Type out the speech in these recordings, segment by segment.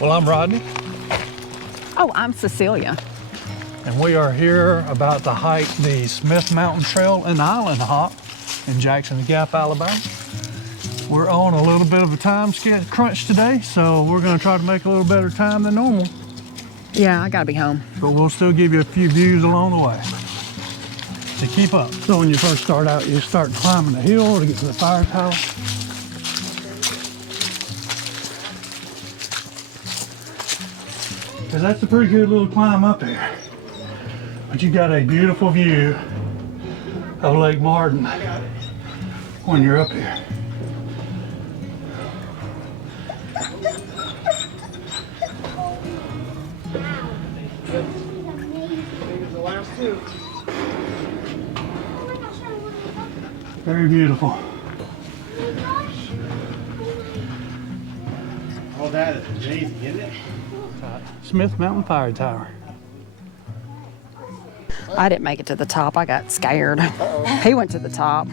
Well, I'm Rodney, Oh, I'm Cecilia. and we are here about to hike the Smith Mountain Trail and Island Hop in Jackson Gap, Alabama. We're on a little bit of a time crunch today, so we're going to try to make a little better time than normal, Yeah, I gotta be home. but we'll still give you a few views along the way to keep up. So when you first start out, you start climbing the hill to get to the Firetower. Because that's a pretty good little climb up here. But you got a beautiful view of Lake Martin when you're up here. Very beautiful. All that is amazing, isn't it? Smith Mountain Fire Tower. I didn't make it to the top. I got scared. He went to the top.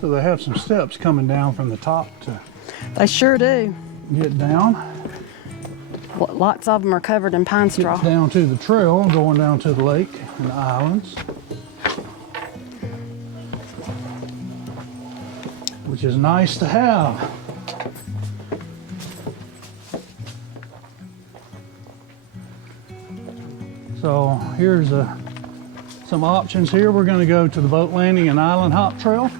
So they have some steps coming down from the top to They sure do. get down. Lots of them are covered in pine straw. Down to the trail, going down to the lake and the islands. Which is nice to have. So here's some options here. We're going to go to the boat landing and island hop trail.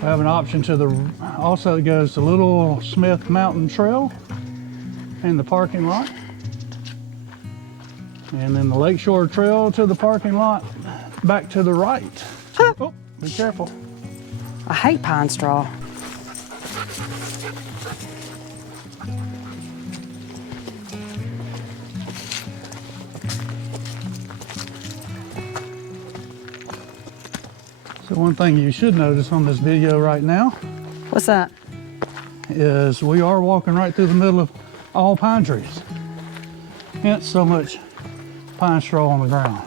We have an option to the, also it goes to Little Smith Mountain Trail and the parking lot. And then the Lakeshore Trail to the parking lot, back to the right. Oh, be careful. I hate pine straw. So one thing you should notice on this video right now What's that? is we are walking right through the middle of all pine trees. Hence so much pine straw on the ground.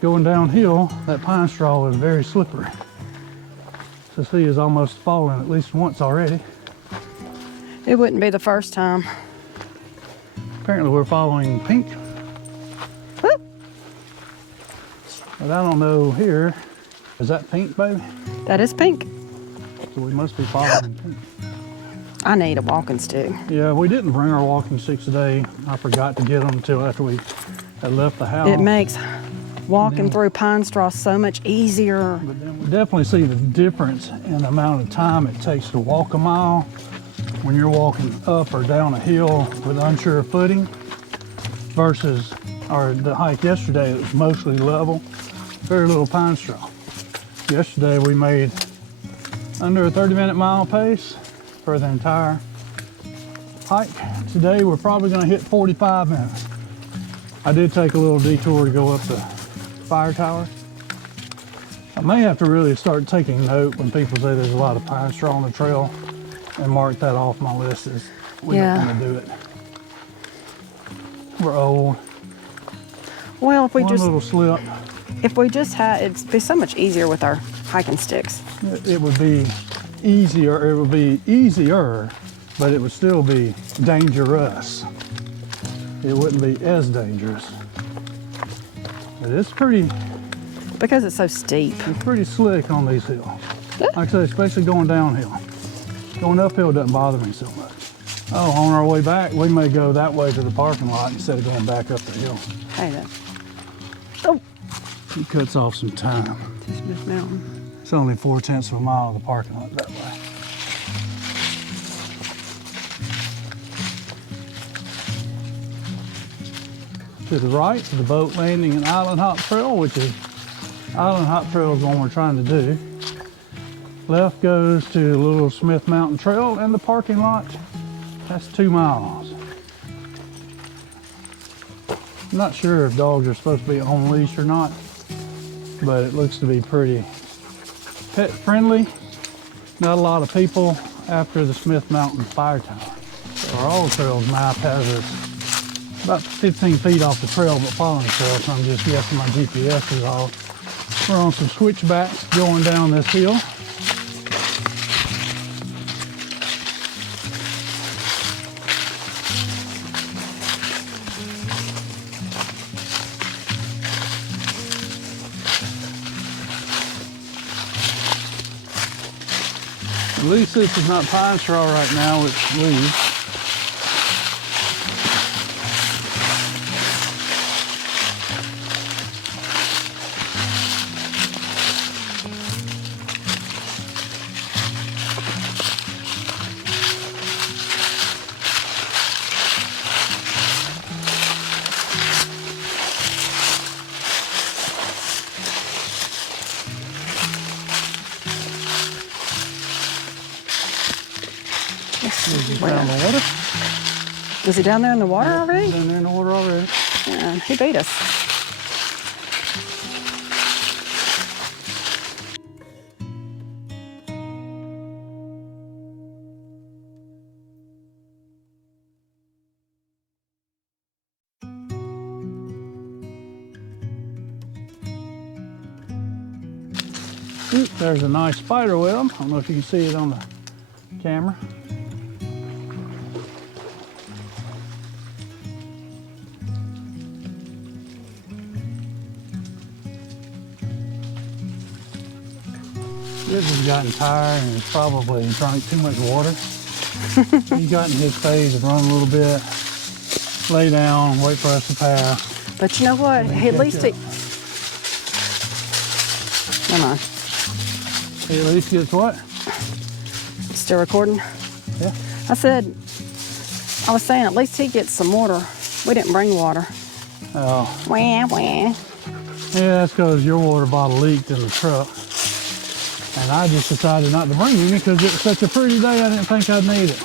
Going downhill, that pine straw is very slippery. Cecilia's almost fallen at least once already. It wouldn't be the first time. Apparently we're following pink. Whoop. But I don't know here. Is that pink, baby? That is pink. So we must be following pink. I need a walking stick. Yeah, we didn't bring our walking sticks today. I forgot to get them until after we had left the house. It makes walking through pine straw so much easier. But then we definitely see the difference in the amount of time it takes to walk a mile when you're walking up or down a hill with unsure footing versus the hike yesterday. It was mostly level, very little pine straw. Yesterday we made under a 30-minute mile pace for the entire hike. Today we're probably going to hit 45 minutes. I did take a little detour to go up the Firetower. I may have to really start taking note when people say there's a lot of pine straw on the trail and mark that off my list as we don't want to do it. We're old. Well, if we One little slip. had, it'd be so much easier with our hiking sticks. It would be easier. It would be easier, but it would still be dangerous. It wouldn't be as dangerous. But it's pretty Because it's so steep. slick on these hills. Like I said, especially going downhill. Going uphill doesn't bother me so much. Oh, on our way back, we may go that way to the parking lot instead of going back up the hill. Hey, that. Oh, It cuts off some time. to Smith Mountain. It's only 4/10 of a mile of the parking lot that way. To the right, the boat landing and island hop trail, which is island hop trail is one we're trying to do. Left goes to Little Smith Mountain Trail and the parking lot. That's 2 miles. I'm not sure if dogs are supposed to be on leash or not, but it looks to be pretty pet friendly. Not a lot of people after the Smith Mountain Firetower. So our old trails map has us about 15 feet off the trail, but following the trail, so I'm just guessing my GPS is off. We're on some switchbacks going down this hill. At least this is not pine straw right now, it's leaves. Down the water. Is he down there in the water already? Down there in the water already. Yeah, he beat us. There's a nice spider web. I don't know if you can see it on the camera. This has gotten tired and it's probably drank too much water. He's gotten his phase of run a little bit, lay down, wait for us to pass. But you know what? At least he... Come on. He at least gets what? Still recording? Yeah. I was saying at least he gets some water. We didn't bring water. Oh. Wah, wah. Yeah, that's because your water bottle leaked in the truck. And I just decided not to bring any because it was such a pretty day I didn't think I'd need it.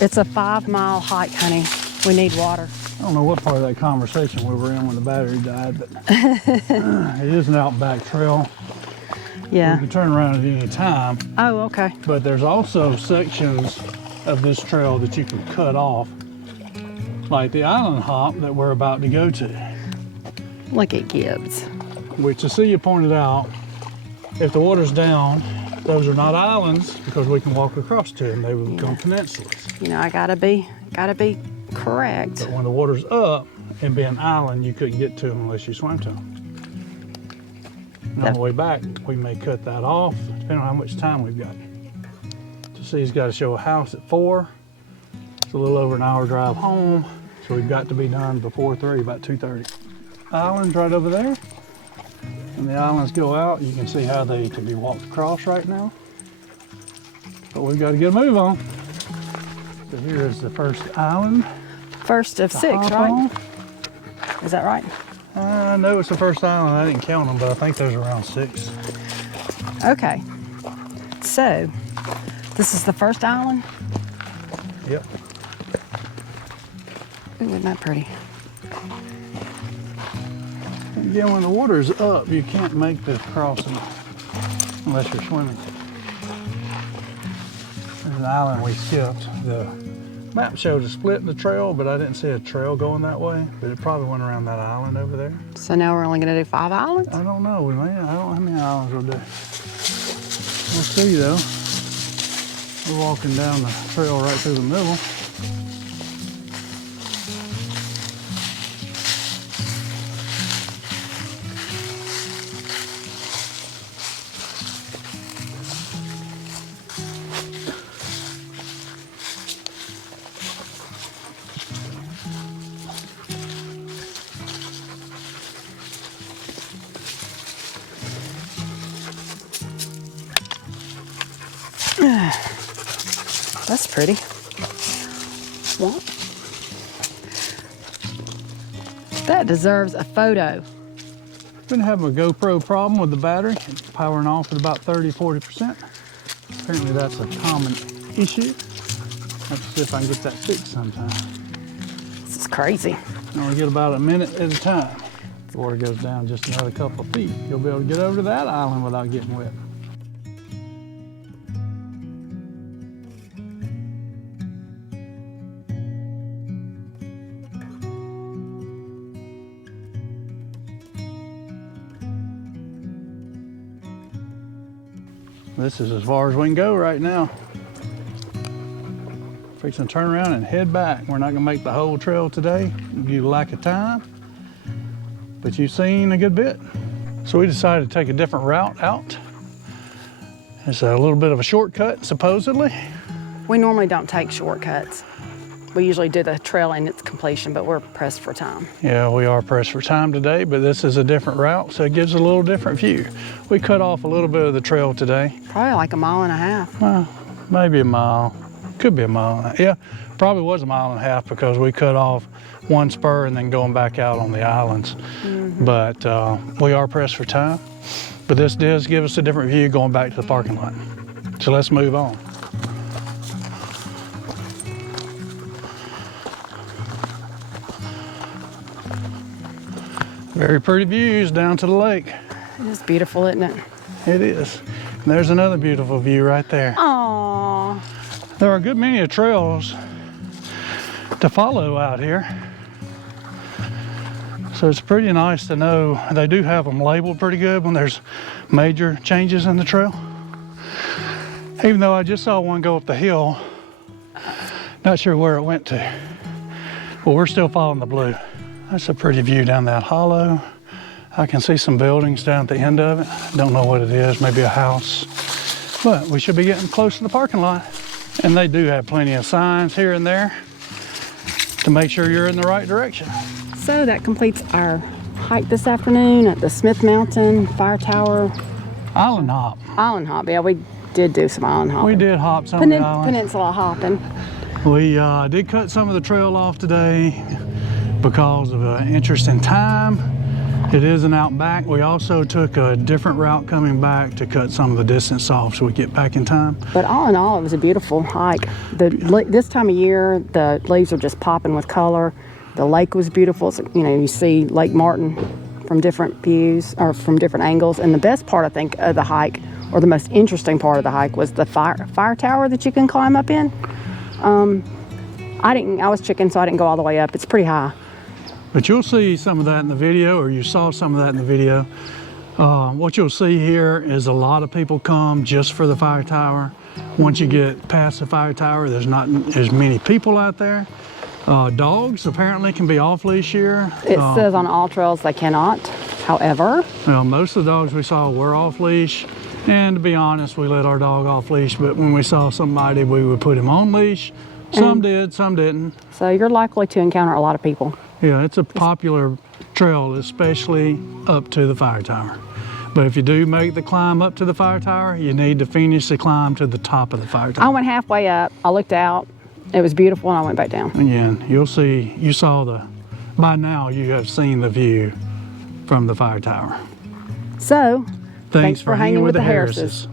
It's a 5-mile hike, honey. We need water. I don't know what part of that conversation we were in when the battery died, but it is an outback trail. Yeah. You can turn around at any time. Oh, okay. But there's also sections of this trail that you can cut off, like the island hop that we're about to go to. Look at Gibbs. Which Cecilia pointed out, if the water's down, those are not islands because we can walk across to them. They would become peninsulas. You know, I gotta be correct. But when the water's up and be an island, you couldn't get to them unless you swam to them. And on the way back, we may cut that off, depending on how much time we've got. Cecilia's got to show a house at 4. It's a little over an hour drive home, so we've got to be done before 3, about 2:30. Island's right over there. When the islands go out, you can see how they can be walked across right now. But we've got to get a move on. So here is the first island. First of 6, right? On. Is that right? I know it's the first island. I didn't count them, but I think there's around 6. Okay. So, this is the first island? Yep. Ooh, isn't that pretty? Again, when the water's up, you can't make this crossing unless you're swimming. There's an island we skipped. The map showed a split in the trail, but I didn't see a trail going that way. But it probably went around that island over there. So now we're only gonna do 5 islands? I don't know, man. I don't know how many islands we'll do. We'll see though. We're walking down the trail right through the middle. That's pretty. What? That deserves a photo. Been having a GoPro problem with the battery. It's powering off at about 30–40%. Apparently that's a common issue. Let's see if I can get that fixed sometime. This is crazy. I only get about a minute at a time. If the water goes down just another couple of feet, you'll be able to get over to that island without getting wet. This is as far as we can go right now. Fixing to turn around and head back. We're not gonna make the whole trail today due to lack of time, but you've seen a good bit. So we decided to take a different route out. It's a little bit of a shortcut, supposedly. We normally don't take shortcuts. We usually do the trail in its completion, but we're pressed for time. Yeah, we are pressed for time today, but this is a different route, so it gives a little different view. We cut off a little bit of the trail today. Probably like 1.5 miles. Well, maybe a mile. Could be a mile. Yeah, probably was 1.5 miles because we cut off one spur and then going back out on the islands. But we are pressed for time. But this does give us a different view going back to the parking lot. So let's move on. Very pretty views down to the lake. It's beautiful, isn't it? It is. And there's another beautiful view right there. Aww. There are a good many trails to follow out here. So it's pretty nice to know they do have them labeled pretty good when there's major changes in the trail. Even though I just saw one go up the hill, not sure where it went to. But we're still following the blue. That's a pretty view down that hollow. I can see some buildings down at the end of it. Don't know what it is, maybe a house. But we should be getting close to the parking lot. And they do have plenty of signs here and there to make sure you're in the right direction. So that completes our hike this afternoon at the Smith Mountain, Firetower. Island hop. Island hop, yeah, we did do some island hopping. We did hop some of the island. Peninsula hopping. We did cut some of the trail off today because of an interest in time. It is an out and back. We also took a different route coming back to cut some of the distance off so we get back in time. But all in all, it was a beautiful hike. This time of year, the leaves are just popping with color. The lake was beautiful. So, you know, you see Lake Martin from different views or from different angles. And the best part, I think, of the hike, or the most interesting part of the hike, was the fire tower that you can climb up in. I was chicken, so I didn't go all the way up. It's pretty high. But you'll see some of that in the video, or you saw some of that in the video. What you'll see here is a lot of people come just for the fire tower. Once you get past the fire tower, there's not as many people out there. Dogs apparently can be off leash here. It says on all trails they cannot. However, well, most of the dogs we saw were off leash. And to be honest, we let our dog off leash, but when we saw somebody, we would put him on leash. Some did, some didn't. So you're likely to encounter a lot of people. Yeah, it's a popular trail, especially up to the fire tower. But if you do make the climb up to the fire tower, you need to finish the climb to the top of the fire tower. I went halfway up, I looked out, it was beautiful, and I went back down. Again, you'll see, by now you have seen the view from the fire tower. So, Thanks for hanging with the Harrises.